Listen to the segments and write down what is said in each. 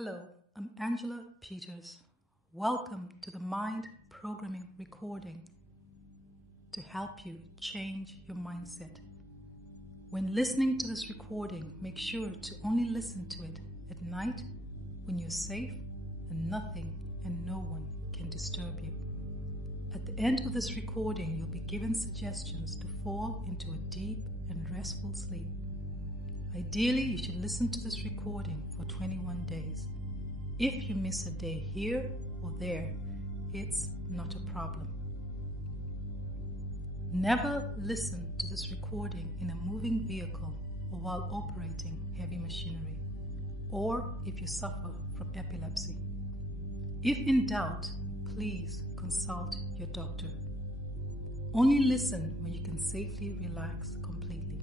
Hello, I'm Angela Peters. Welcome to the Mind Programming Recording to help you change your mindset. When listening to this recording, make sure to only listen to it at night when you're safe and nothing and no one can disturb you. At the end of this recording, you'll be given suggestions to fall into a deep and restful sleep. Ideally, you should listen to this recording for 21 days. If you miss a day here or there, it's not a problem. Never listen to this recording in a moving vehicle or while operating heavy machinery, or if you suffer from epilepsy. If in doubt, please consult your doctor. Only listen when you can safely relax completely.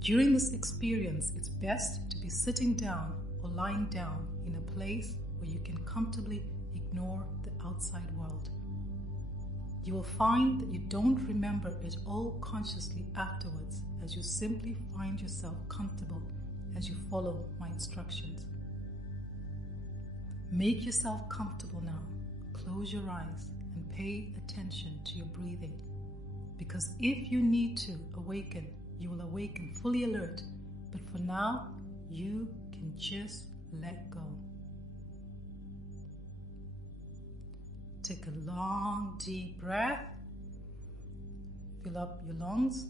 During this experience, it's best to be sitting down or lying down in a place where you can comfortably ignore the outside world. You will find that you don't remember it all consciously afterwards, as you simply find yourself comfortable as you follow my instructions. Make yourself comfortable now. Close your eyes and pay attention to your breathing, because if you need to awaken, you will awaken fully alert, but for now, you can just let go. Take a long, deep breath. Fill up your lungs.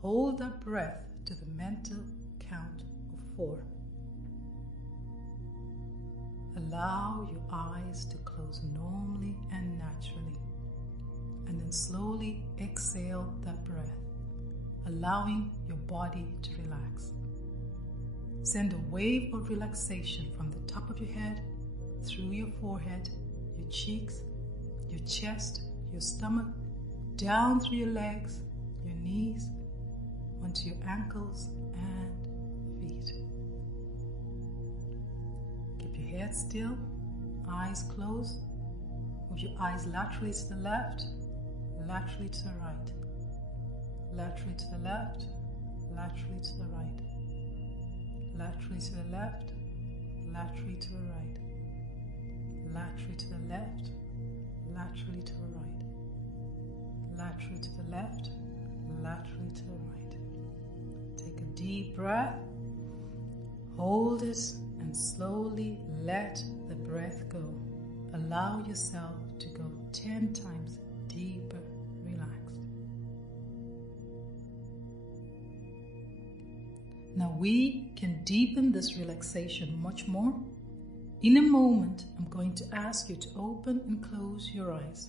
Hold that breath to the mental count of 4. Allow your eyes to close normally and naturally, and then slowly exhale that breath, allowing your body to relax. Send a wave of relaxation from the top of your head, through your forehead, your cheeks, your chest, your stomach, down through your legs, your knees, onto your ankles and feet. Keep your head still, eyes closed. Move your eyes laterally to the left, laterally to the right, laterally to the left, laterally to the right, laterally to the left, laterally to the right, laterally to the left, laterally to the right, laterally to the left, laterally to the right. Take a deep breath, hold it, and slowly let the breath go. Allow yourself to go 10 times deeper, relaxed. Now we can deepen this relaxation much more. In a moment, I'm going to ask you to open and close your eyes.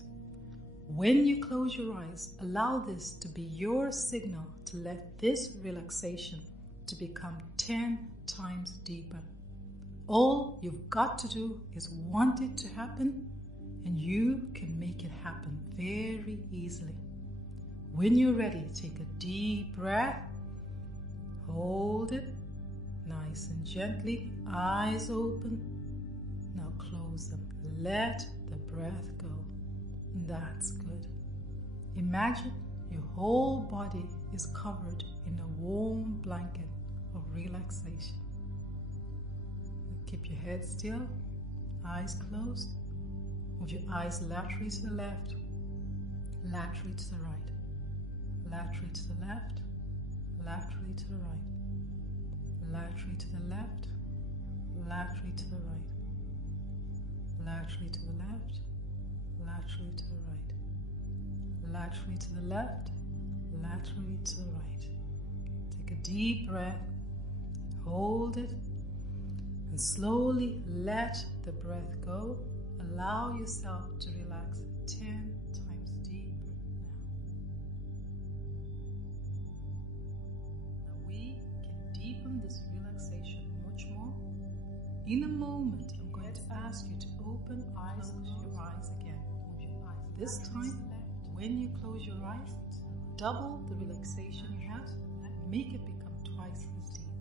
When you close your eyes, allow this to be your signal to let this relaxation to become 10 times deeper. All you've got to do is want it to happen, and you can make it happen very easily. When you're ready, take a deep breath. Hold it, nice and gently, eyes open. Now close them. Let the breath go. That's good. Imagine your whole body is covered in a warm blanket of relaxation. Keep your head still, eyes closed. Move your eyes laterally to the left, laterally to the right, laterally to the left, laterally to the right, laterally to the left, laterally to the right, laterally to the left, laterally to the right, laterally to the left, laterally to the right. Take a deep breath, hold it, and slowly let the breath go. Allow yourself to relax 10 times deeper now. Now we can deepen this relaxation much more. In a moment, I'm going to ask you to open and close your eyes again. This time, when you close your eyes, double the relaxation you have, make it become twice as deep.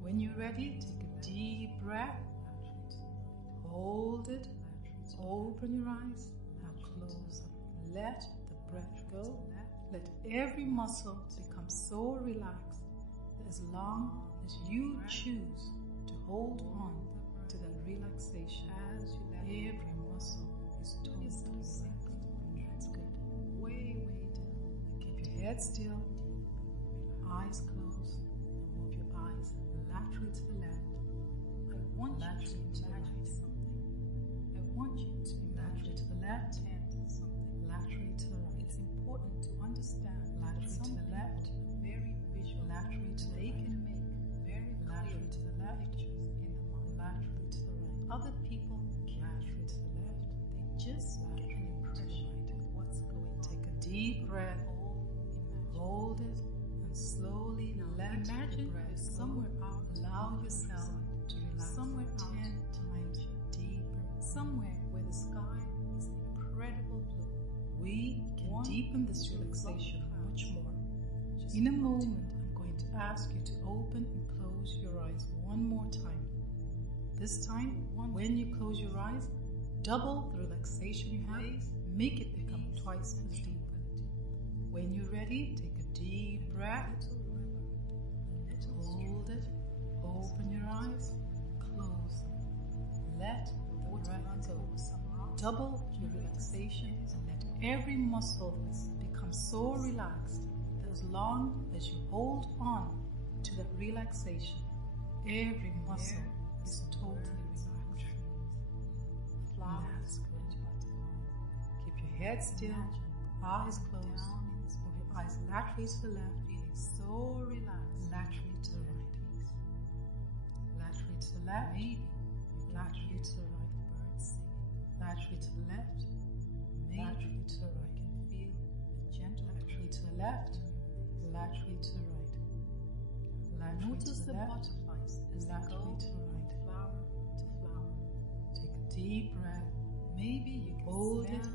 When you're ready, take a deep breath, hold it, open your eyes, now close them. Let the breath go. Let every muscle become so relaxed that as long as you choose to hold on to that relaxation. As you let every muscle is totally relaxed. That's good. Way down. Keep your head still, eyes closed, and move your eyes laterally to the left. I want you to imagine something. I want you to laterally to the left and something laterally to the right. It's important to understand laterally to the left, very visual. Laterally to the right. They can make very laterally to the left pictures in the mind. Laterally to the right. Other people laterally to the left. They just get an impression of what's going on. Take a deep breath. Hold it and slowly let imagine the breath somewhere out. Allow yourself to relax somewhere 10 times deeper. Somewhere where the sky is incredible blue. We can deepen this relaxation much more. In a moment, I'm going to ask you to open and close your eyes one more time. This time, when you close your eyes, double the relaxation you have. Make it become twice as deep. When you're ready, take a deep breath. Hold it. Open your eyes. Close them. Let the breath go. Double your relaxation and let every muscle become so relaxed that as long as you hold on to that relaxation, every muscle is totally relaxed. Flowers. Keep your head still, eyes closed. Move your eyes laterally to the left, feeling so relaxed. Laterally to the right. Laterally to the left. Maybe. Laterally to the right. Birds singing. Laterally to the left. Maybe. Laterally to the right. You can feel the gentle. Laterally to the left. Laterally to the right. Laterally to the left. Butterflies as laterally to the right. Flower to flower. Take a deep breath. Maybe you can hold it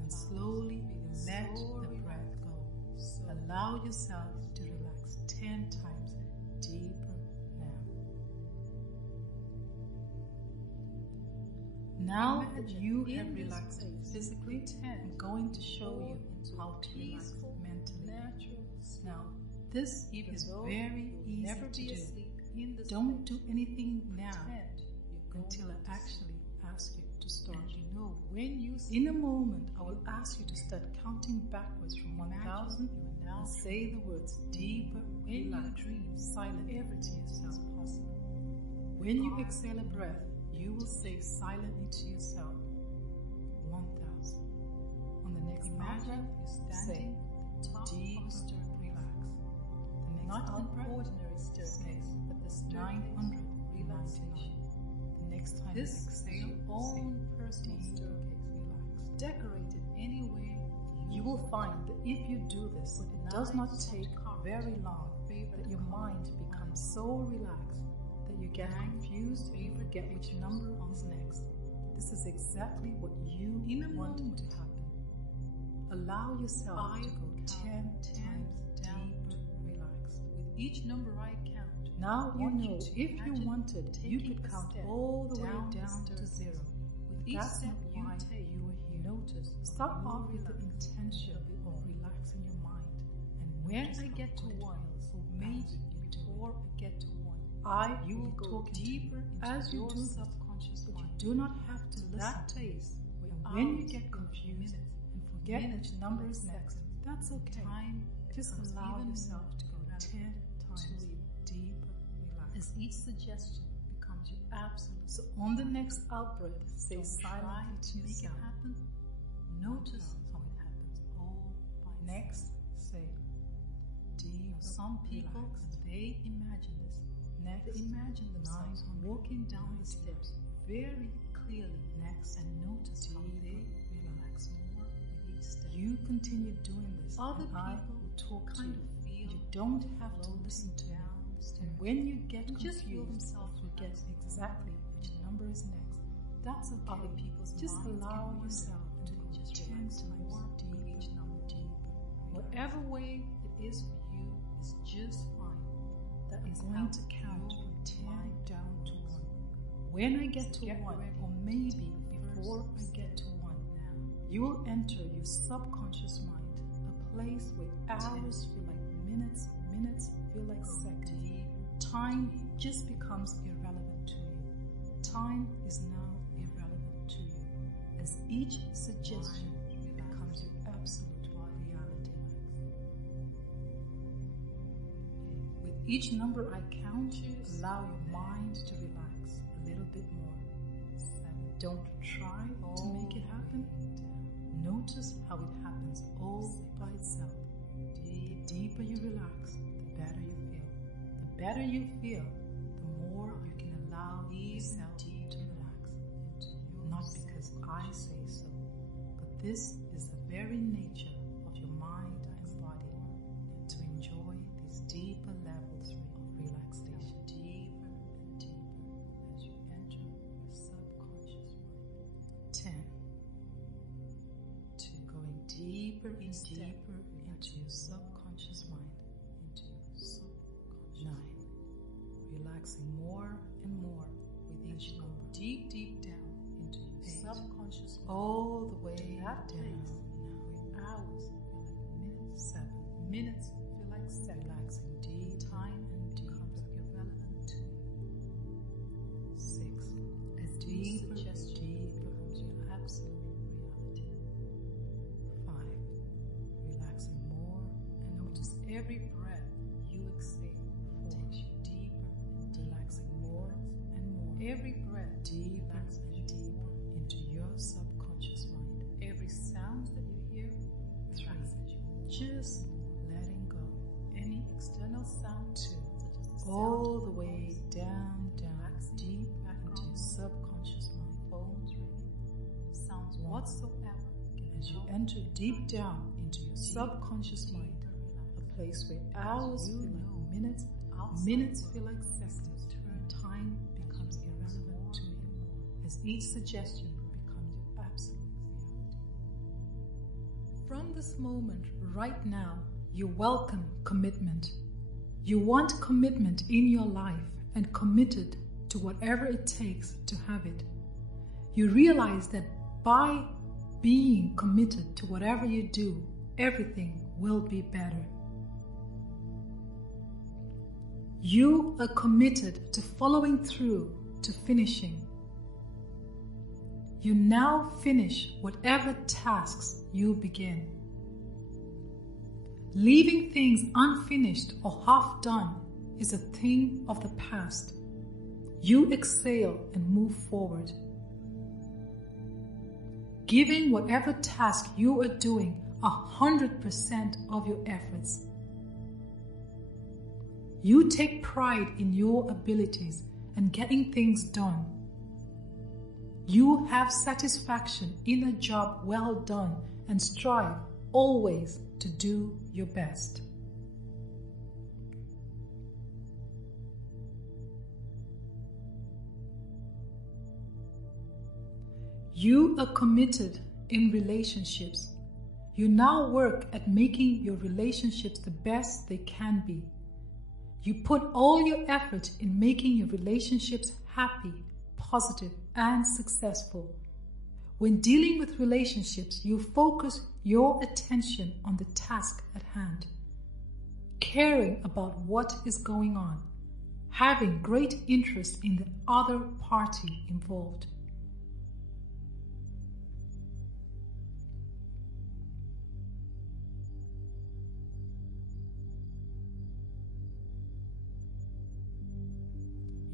and slowly let the breath go. Allow yourself to relax 10 times deeper now. Now that you have relaxed physically, I'm going to show you how to relax mentally. Now, this is very easy to do. Don't do anything now until I actually ask you to start. In a moment, I will ask you to start counting backwards from 1,000 and say the words deeper, relax, silent, everything as possible. When you exhale a breath, you will say silently to yourself, 1,000. On the next breath, you say deeper, relax. The next not an ordinary staircase, but the 900 relaxation. The next time this exhale, your own personal staircase. Decorated any way you will find that if you do this, it does not take very long, that your mind becomes so relaxed that you get confused and you forget which number is next. This is exactly what you want to happen. Allow yourself to go 10 times deeper, relaxed. With each number I count, now you know if you wanted, you could count all the way down to 0. With each step you take, you will hear. Notice, start off with the intention of relaxing your mind. And when I get to 1, or maybe before I get to 1, you will go deeper as you do subconscious mind. But you do not have to listen that place. And when you get confused and forget which number is next, that's okay. Just allow yourself to go 10 times deeper, relax. As each suggestion becomes your absolute. So on the next out-breath, say silently to make it happen. Notice how it happens all by next, say deep. Some people, they imagine this. Next, they imagine themselves walking down the steps very clearly. Next, and notice how they relax more with each step. You continue doing this. Other people will talk to you. You don't have to listen to them. And when you get confused, feel themselves forget exactly which number is next. That's okay. Other people's just allow yourself to go just 10 times deeper, each number deeper. Whatever way it is for you is just fine. That is going to count from 10 down to 1. When I get to 1, or maybe before I get to 1 now, you will enter your subconscious mind, a place where hours feel like minutes, minutes feel like seconds. Time just becomes irrelevant to you. time is now irrelevant to you, as each suggestion becomes your absolute reality. With each number I count, allow your mind to relax a little bit more. 7. Don't try to make it happen. Notice how it happens all by itself. The deeper you relax, the better you feel. The better you feel, the more you can allow yourself to relax. Not because I say so, but this is the very nature of your mind and body, to enjoy these deeper levels of relaxation, deeper and deeper as you enter your subconscious mind. 10. 2. Going deeper and deeper into your subconscious mind, into your subconscious. 9. Relaxing more and more with each number. Deep down into your subconscious mind, all the way down. Now, hours feel like minutes. 7. Minutes feel like seconds. Relaxing deep. Time and becomes irrelevant to you. 6. As deeper becomes your absolute reality. 5. Relaxing more and notice every breath you exhale takes you deeper and relaxing more and more. Every breath deeper and deeper into your subconscious mind. Every sound that you hear relaxes you. Just letting go. Any external sound too, such as the sound all the way down, deep into your subconscious mind. Phones ringing, sounds whatsoever. As you enter deep down into your subconscious mind, a place where hours feel like minutes, minutes feel like seconds, time becomes irrelevant to you, as each suggestion becomes your absolute reality. From this moment, right now, you welcome commitment. You want commitment in your life and committed to whatever it takes to have it. You realize that by being committed to whatever you do, everything will be better. You are committed to following through to finishing. You now finish whatever tasks you begin. Leaving things unfinished or half done is a thing of the past. You exhale and move forward. Giving whatever task you are doing 100% of your efforts. You take pride in your abilities and getting things done. You have satisfaction in a job well done and strive always to do your best. You are committed in relationships. You now work at making your relationships the best they can be. You put all your effort in making your relationships happy, positive, and successful. When dealing with relationships, you focus your attention on the task at hand, caring about what is going on, having great interest in the other party involved.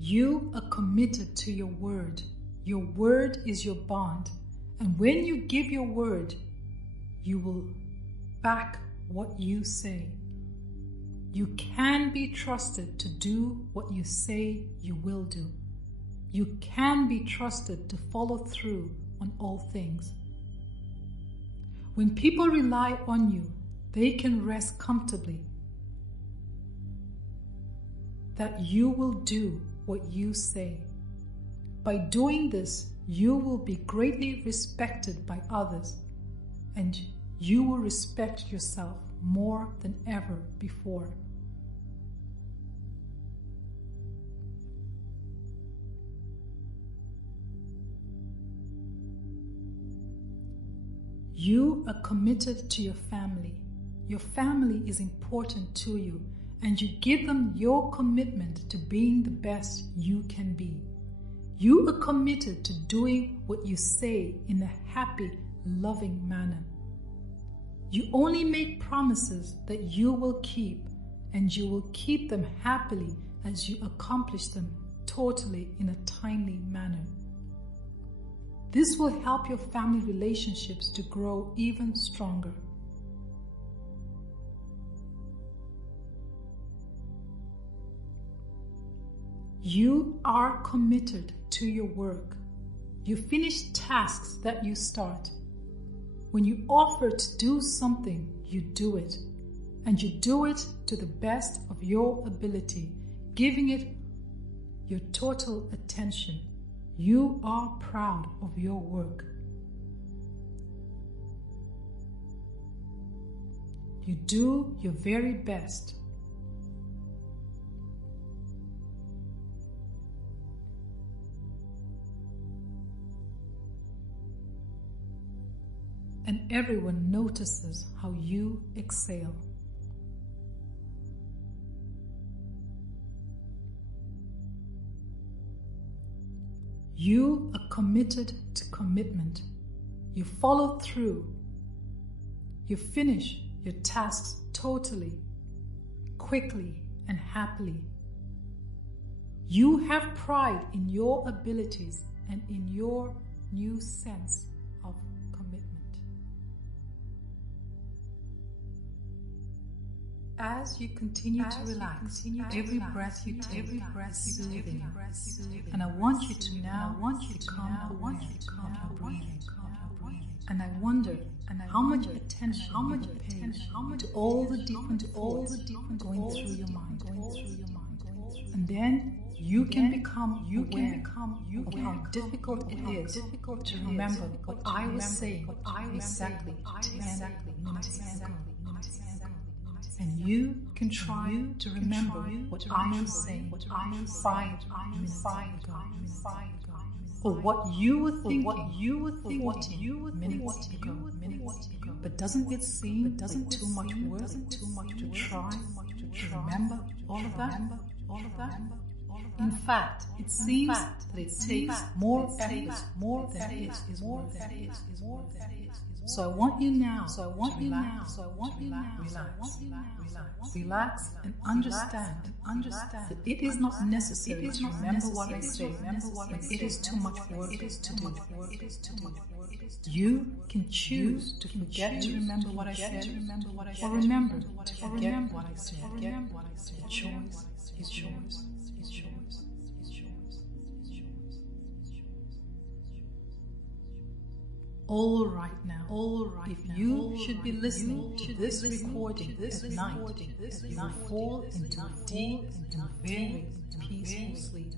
You are committed to your word. Your word is your bond. And when you give your word, you will back what you say. You can be trusted to do what you say you will do. You can be trusted to follow through on all things. When people rely on you, they can rest comfortably that you will do what you say. By doing this, you will be greatly respected by others, and you will respect yourself more than ever before. You are committed to your family. Your family is important to you, and you give them your commitment to being the best you can be. You are committed to doing what you say in a happy, loving manner. You only make promises that you will keep, and you will keep them happily as you accomplish them totally in a timely manner. This will help your family relationships to grow even stronger. You are committed to your work. You finish tasks that you start. When you offer to do something, you do it. And you do it to the best of your ability, giving it your total attention. You are proud of your work. You do your very best. And everyone notices how you excel. You are committed to commitment. You follow through. You finish your tasks totally, quickly, and happily. You have pride in your abilities and in your new sense of commitment. As you continue to relax, every breath you take is soothing. And I want you to now become aware of your breathing. And I wonder how much attention you pay to all the different thoughts going through your mind. And then you can become aware of how difficult it is to remember what I was saying exactly 10 minutes ago. And you can try to remember what I was saying 5 minutes ago. Or what you were thinking 40 minutes ago. But doesn't it seem like too much work to try to remember all of that? In fact, it seems that it takes more effort than it is worth it. So I want you now to relax and understand that it is not necessary to remember what I say, but it is too much work to do. You can choose to forget to remember what I said, or remember to forget what I said. The choice is yours. All right now. If you should be listening to this recording at night, you will fall into a deep and very peaceful sleep.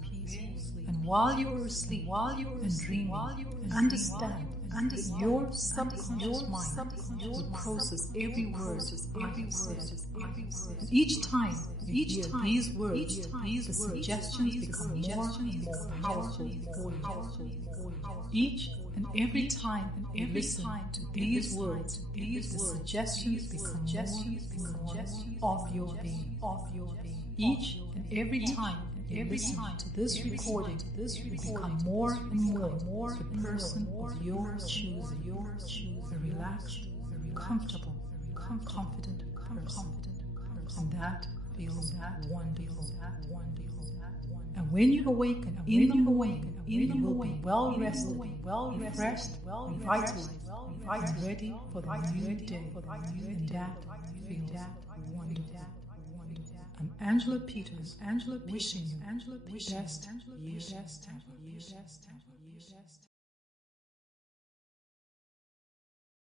And while you are asleep and dreaming, understand that your subconscious mind will process every word I have said. And each time you hear these words, the suggestions become more and more powerful for you. Each and every time you listen to these words, the suggestions become more of your being. Each and every time you listen to this recording, you become more and more the person of your choosing, a relaxed, comfortable, confident person. And that feels wonderful. And when you awaken in the morning, you will be well rested, refreshed, revitalized, and ready for the new day. And that feels wonderful. I'm Angela Peters, wishing you the best year.